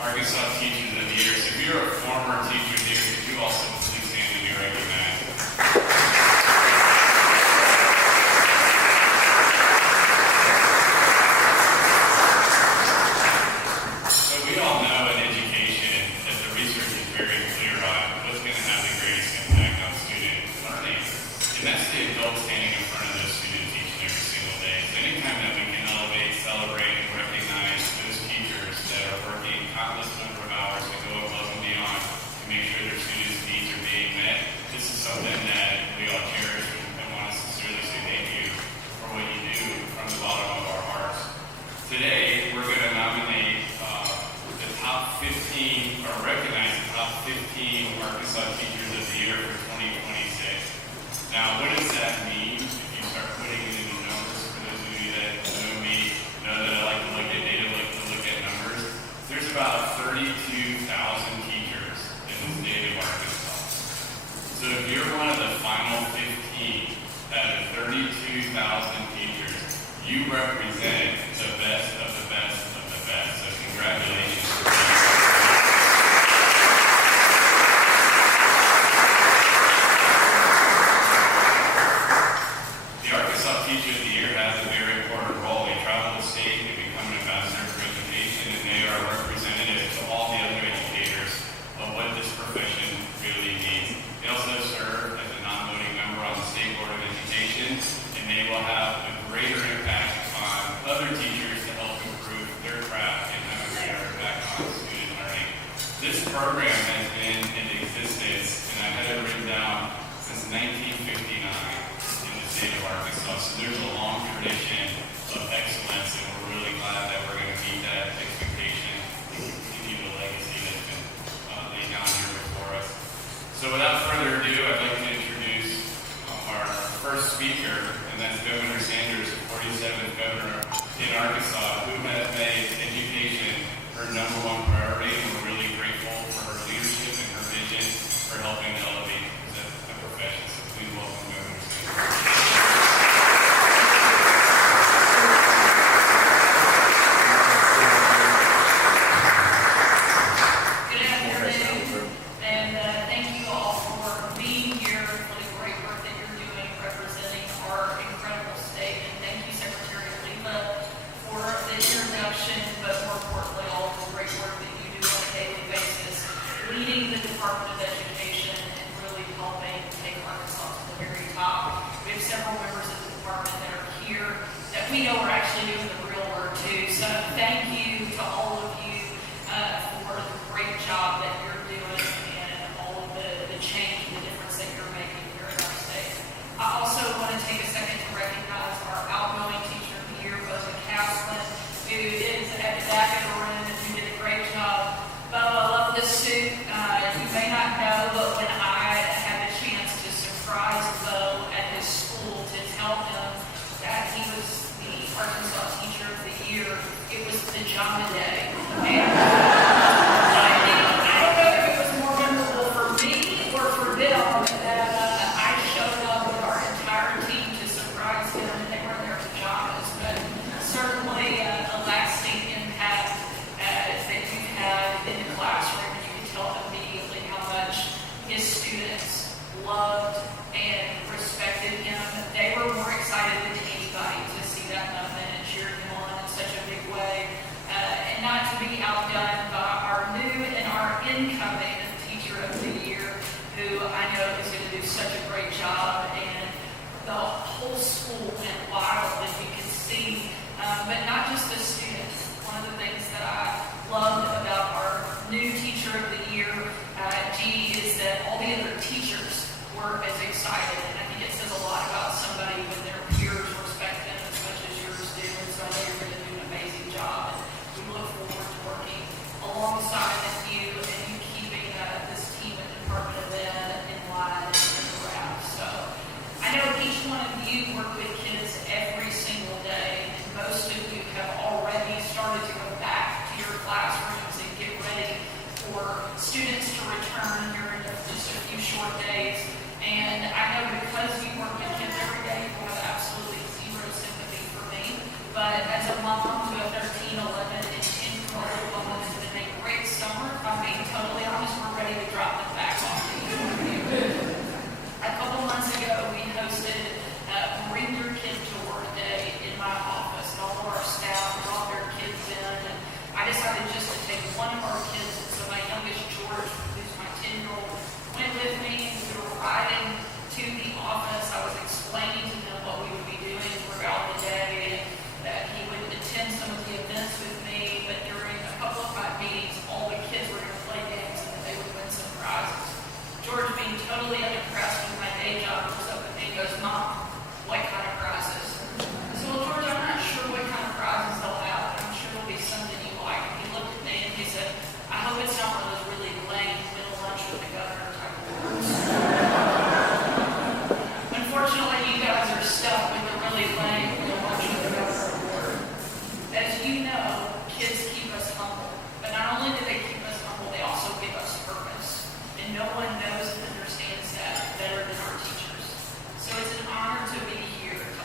Arkansas Teachers of the Year. So if you're a former teacher of the year, could you also please stand and be recognized? So we all know in education that the research is very clear on what's going to have the greatest impact on student learning. And that's the adult standing in front of those students each and every single day. So anytime that we can elevate, celebrate, and recognize those teachers that are working countless number of hours to go above and beyond to make sure their students' needs are being met, this is something that we all cherish and want to sincerely say thank you for what you do from the bottom of our hearts. Today, we're going to nominate the top 15, or recognize the top 15 Arkansas Teachers of the Year for 2026. Now, what does that mean if you start putting it into numbers? For those of you that know me, know that I like to look at data, like to look at numbers. There's about 32,000 teachers in the state of Arkansas. So if you're one of the final 15 out of 32,000 teachers, you represent the best of the best of the best. So congratulations. The Arkansas Teacher of the Year has a very important role. They travel the state, they become an ambassador for education, and they are representative to all the other educators of what this profession really needs. They also serve as a non-voting member on the State Board of Education, and they will have a greater impact on other teachers to help improve their craft and have a greater impact on student learning. This program has been in existence, and I had it written down, since 1959 in the state of Arkansas. So there's a long tradition of excellence, and we're really glad that we're going to meet that expectation and continue the legacy that's been laid down here before us. So without further ado, I'd like to introduce our first speaker, and that's Governor Sanders, the 47th governor in Arkansas, who has made education her #1 priority, and we're really grateful for her leadership and her vision for helping elevate the profession. So please welcome Governor Sanders. We know we're actually doing the real work too. So thank you to all of you for the great job that you're doing and all of the change and the difference that you're making here in our state. I also want to take a second to recognize our outgoing teacher of the year, Boza Kaplan, who is at the back of the room and who did a great job. Bo, I love this suit. You may not know, but when I had the chance to surprise Bo at his school to tell him that he was Arkansas Teacher of the Year, it was Pajama Day. And I don't know if it was more memorable for me or for each one of you work with kids every single day, and most of you have already started to go back to your classrooms and get ready for students to return here in just a few short days. And I know because you work with kids every day, you have absolutely zero sympathy for me. But as a mom to a 13, 11, and 10-year-old little woman, it's been a great summer. If I'm being totally honest, we're ready to drop them back off to you. A couple months ago, we hosted Bring Your Kid to Work Day in my office, and all of our staff brought their kids in. And I decided just to take one of our kids, and so my youngest George, who's my 10-year-old, went with me. We were riding to the office. I was explaining to them what we would be doing throughout the day, and that he would attend some of the events with me. But during a couple of my meetings, all the kids were going to play games, and that they would win some prizes. George, being totally unimpressed with my day job, looks up at me and goes, "Mom, what kind of prizes?" I said, "Well, George, I'm not sure what kind of prizes they'll have, but I'm sure it'll be something you like." And he looked at me and he said, "I hope it's not one of those really lame middle lunch with the governor type of words." Unfortunately, you guys are stuck with the really lame middle lunch with the governor award. As you know, kids keep us humble. But not only do they keep us humble, they also give us purpose. And no one knows and understands that better than our teachers. So it's an honor to be here to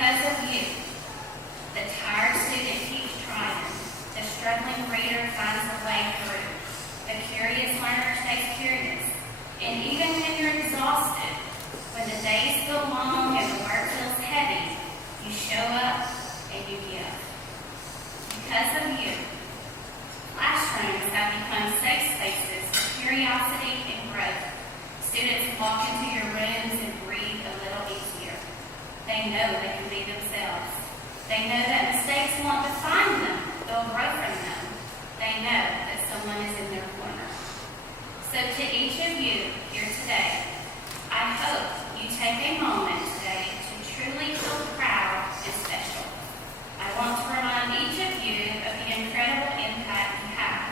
Because of you, the tired student keeps trying. The struggling reader finds a way through. The curious learner stays curious. And even when you're exhausted, when the days feel long and the work feels heavy, you show up and you give. Because of you, classrooms have become safe spaces for curiosity and growth. Students walk into your rooms and breathe a little easier. They know they can be themselves. They know that mistakes won't define them. They'll grow from them. They know that someone is in their corner. So to each of you here today, I hope you take a moment today to truly feel proud and special. I want to remind each of you of the incredible impact you have.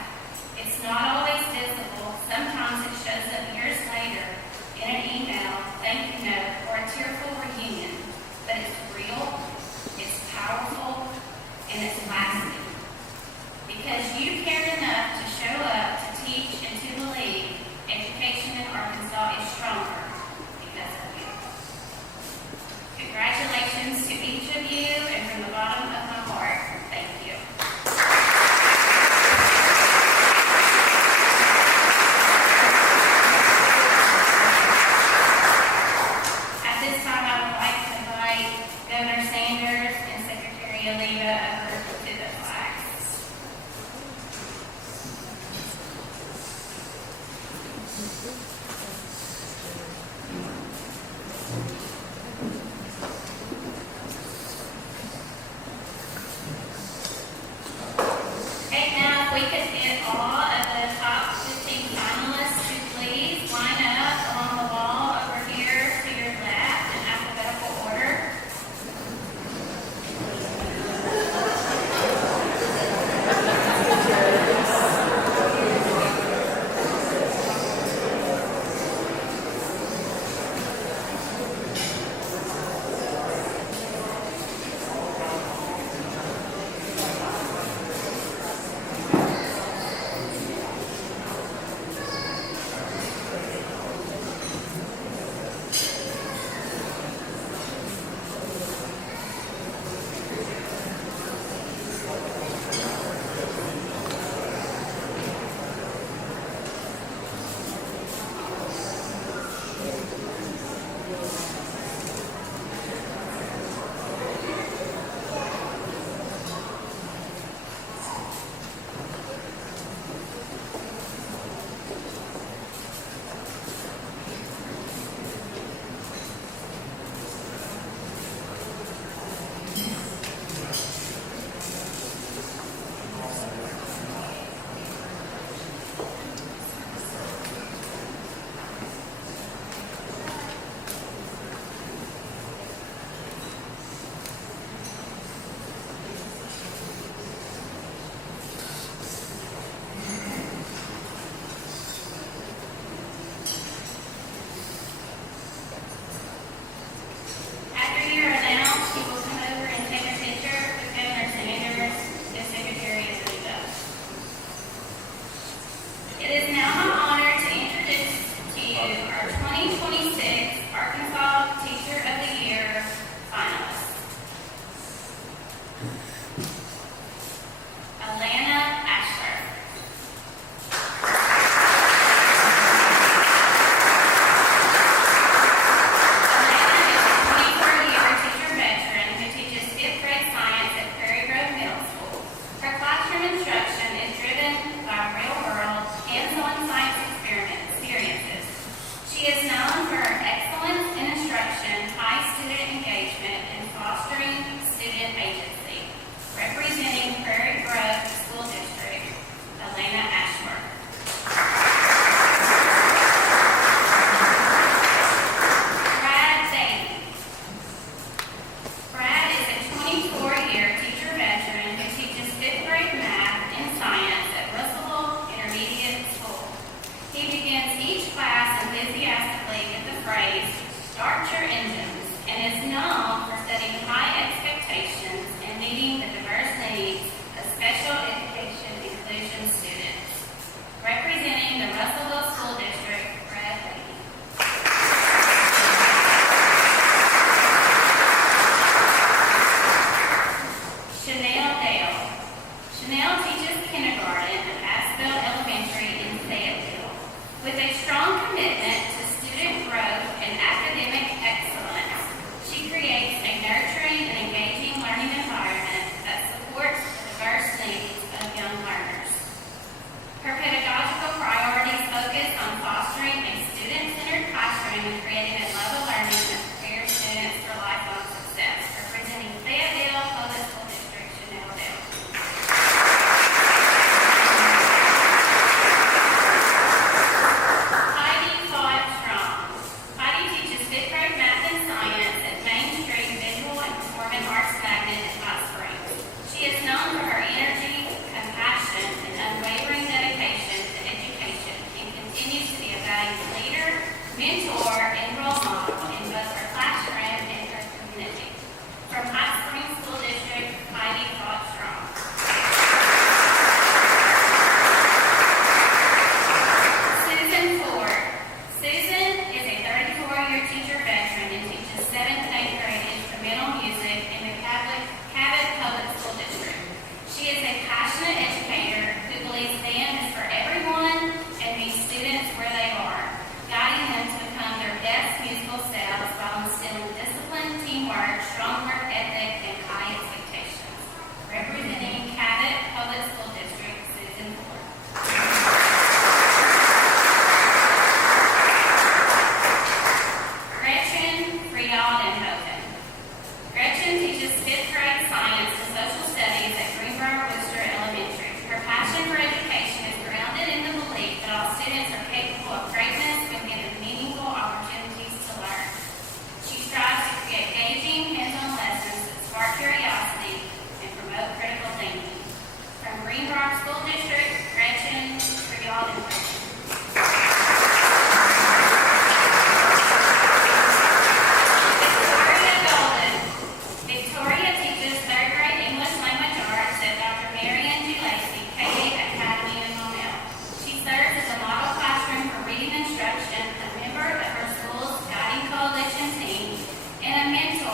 It's not always visible. Sometimes it shows up years later in an email, thank you note, or a tearful reunion. But it's real, it's powerful, and it's lasting. Because you cared enough to show up, to teach, and to believe education in Arkansas is stronger because of you.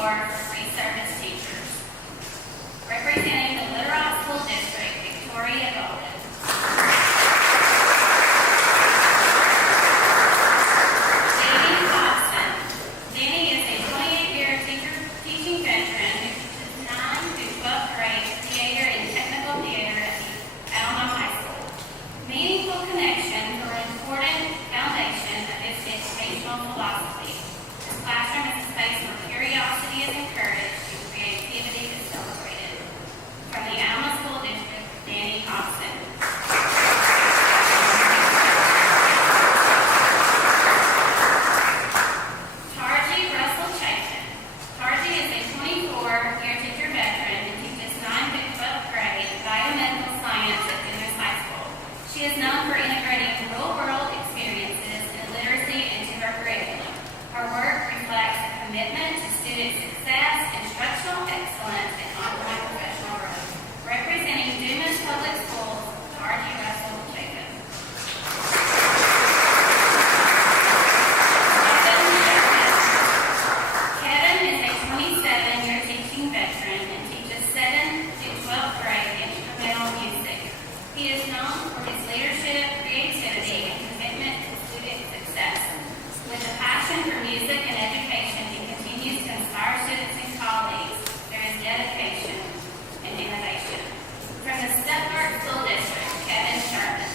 award for free service teachers. Representing the Little Rock School District, Victoria Golden. Danny Hobson. Danny is a 28-year teaching veteran who teaches 9 through 12th grade theater and technical theater at the Alma High School. Meaningful connections are an important foundation of its educational philosophy. This classroom is a space where curiosity is encouraged and creativity is celebrated. From the Alma School District, Danny Hobson. Tarji Russell Chapin. Tarji is a 24-year teacher veteran and teaches 9th through 12th grade biomedical science at Dennis High School. She is known for integrating real-world experiences and literacy into her curriculum. Her work reflects a commitment to student success, instructional excellence, and ongoing professional growth. Representing Dumas Public Schools, Tarji Russell Chapin. Kevin is a 27-year teaching veteran and teaches 7th through 12th grade instrumental music. He is known for his leadership, creativity, and commitment to student success. With a passion for music and education, he continues to inspire students and colleagues through his dedication and innovation. From the Stuttgart School District, Kevin Sherman.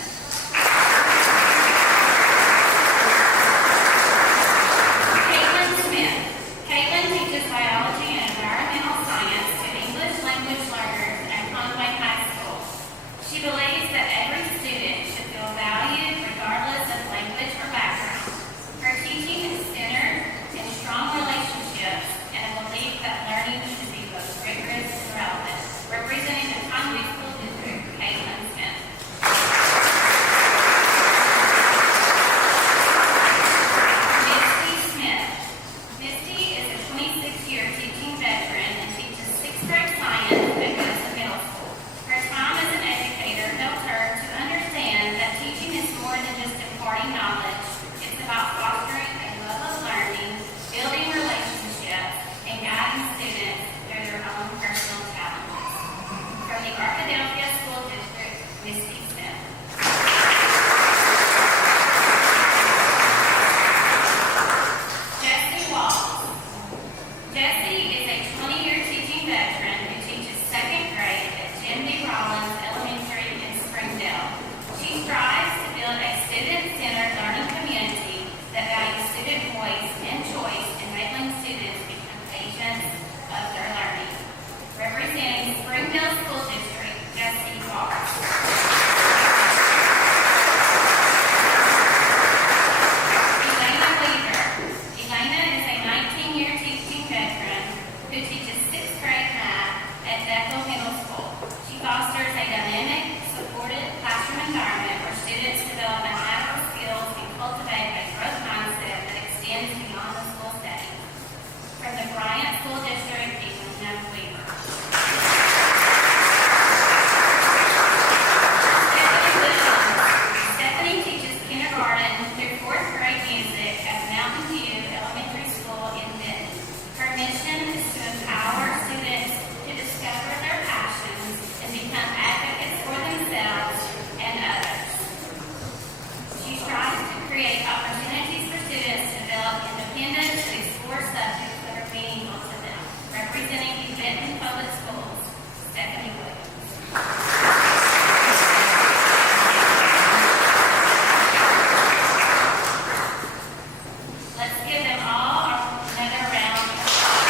Caitlin Smith. Caitlin teaches biology and environmental science to English language learners at Conway High School. She believes that every student should feel valued regardless of language or background. Her teaching is centered in strong relationships and a belief that learning should be both rigorous and relevant. Representing the Conway School District, Caitlin Smith. Misty Smith. Misty is a 26-year teaching veteran and teaches 6th grade science at Wilson Middle School. Her time as an educator helped her to understand that teaching is more than just imparting knowledge. It's about fostering a love of learning, building relationships, and guiding students through their own personal challenges. From the Arkadelphia School District, Misty Smith. Jesse Walls. Jesse is a 20-year teaching veteran who teaches 2nd grade at Jim D. Rollins Elementary in Springdale. She strives to build a student-centered learning community that values student voice and choice, enabling students to become agents of their learning. Representing Springdale School District, Jesse Walls. Elena Weaver. Elena is a 19-year teaching veteran who teaches 6th grade math at Bethel Middle School. She fosters a dynamic, supportive classroom environment where students develop mathematical skills and cultivate a growth mindset that extends beyond the school setting. From the Bryant School District, Elena Weaver. Stephanie Williams. Stephanie teaches kindergarten through 4th grade music at Mountain View Elementary School in Denton. Her mission is to empower students to discover their passions and become advocates for themselves and others. She strives to create opportunities for students to develop independence and explore subjects that are meaningful to them. Representing the Benton Public Schools, Stephanie Williams. Let's give them all another round of applause.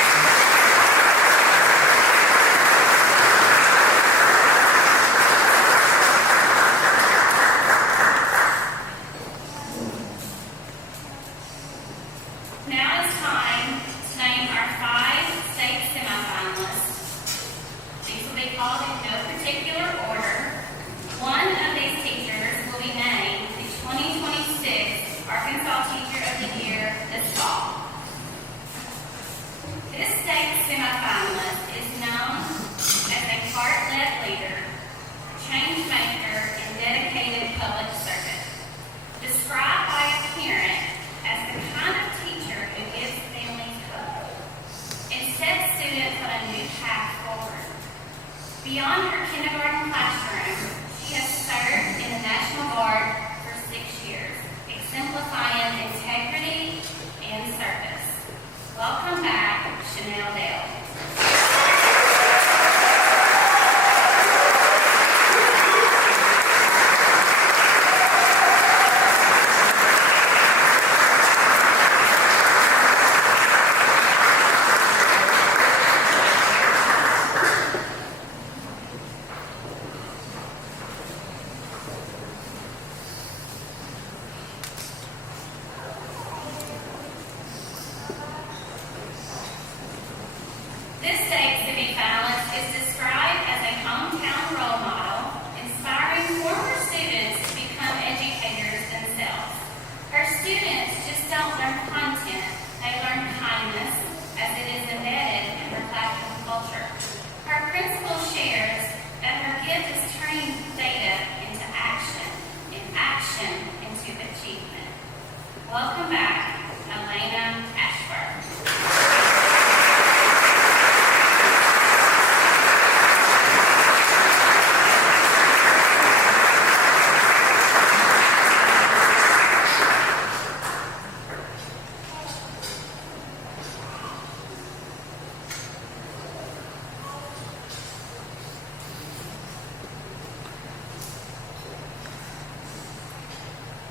Now it's time to name our 5 state semifinalists. These will be called in Beyond her kindergarten classroom, she has served in the National Guard for 6 years, exemplifying integrity and service. Welcome back, Chanel Dale. This state semifinalist is described as a hometown role model, inspiring former students to become educators themselves. Her students just don't learn content, they learn kindness, as it is embedded in her classroom culture. Her principal shares that her gift is turning data into action, and action into achievement. Welcome back, Elena Ashford.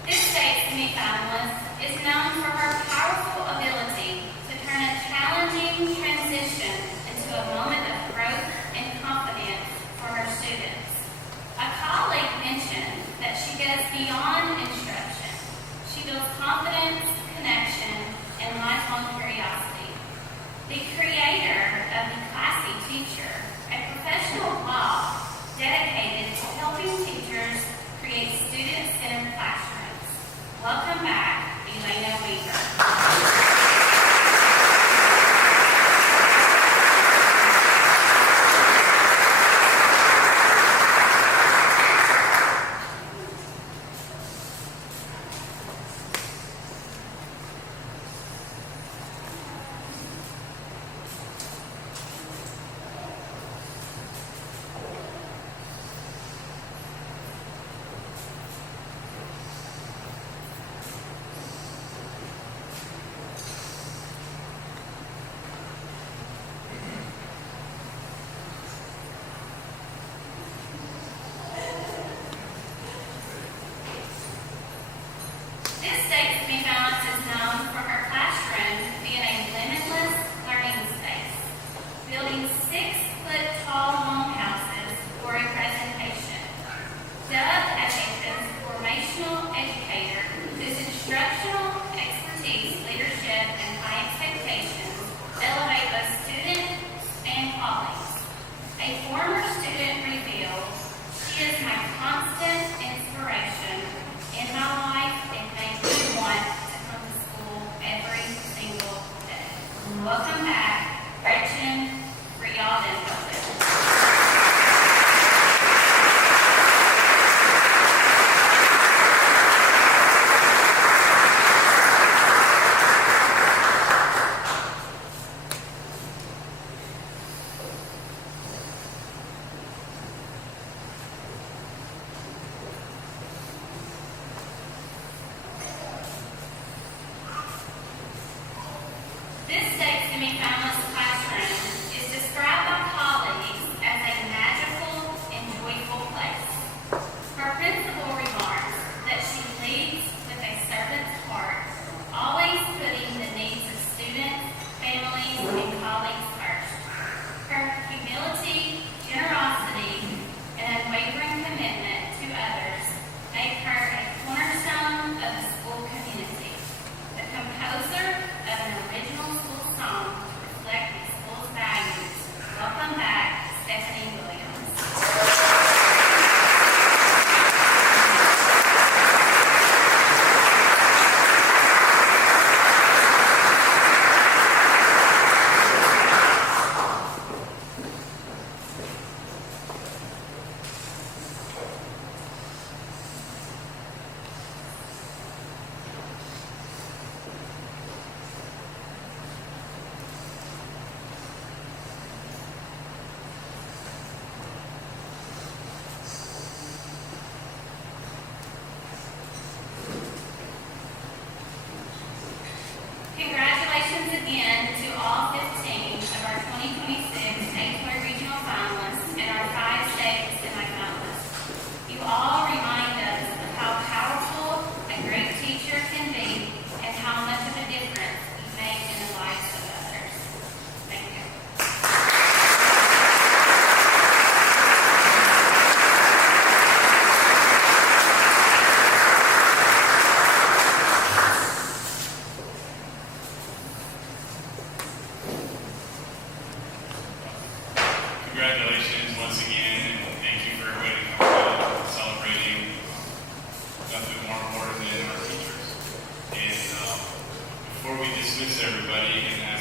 This state semifinalist is known for her powerful ability to turn a challenging transition into a moment of growth and confidence for her students. A colleague mentioned that she goes beyond instruction. She builds confidence, connection, and lifelong curiosity. The creator of the Classy Teacher, a professional blog dedicated to helping teachers create student-centered classrooms. Welcome back, Elena Weaver. This state semifinalist is known for her classroom being a limitless learning space, building 6-foot-tall home houses for a presentation. Dubbed as a transformational educator whose instructional expertise, leadership, and high expectations elevate both students and colleagues. A former student revealed, "She is my constant inspiration in my life and makes me want to come to school every single day." Welcome back, Gretchen Rialdenhoven. This state semifinalist classroom is described by colleagues as a magical and joyful place. Her principal remarks that she leads with a servant's heart, always putting the needs of students, families, and colleagues first. Her humility, generosity, and unwavering commitment to others make her a cornerstone of the school community. The composer of an original school song to reflect congratulations once again, and thank you for everybody coming out and celebrating nothing more important than our teachers. And before we dismiss everybody and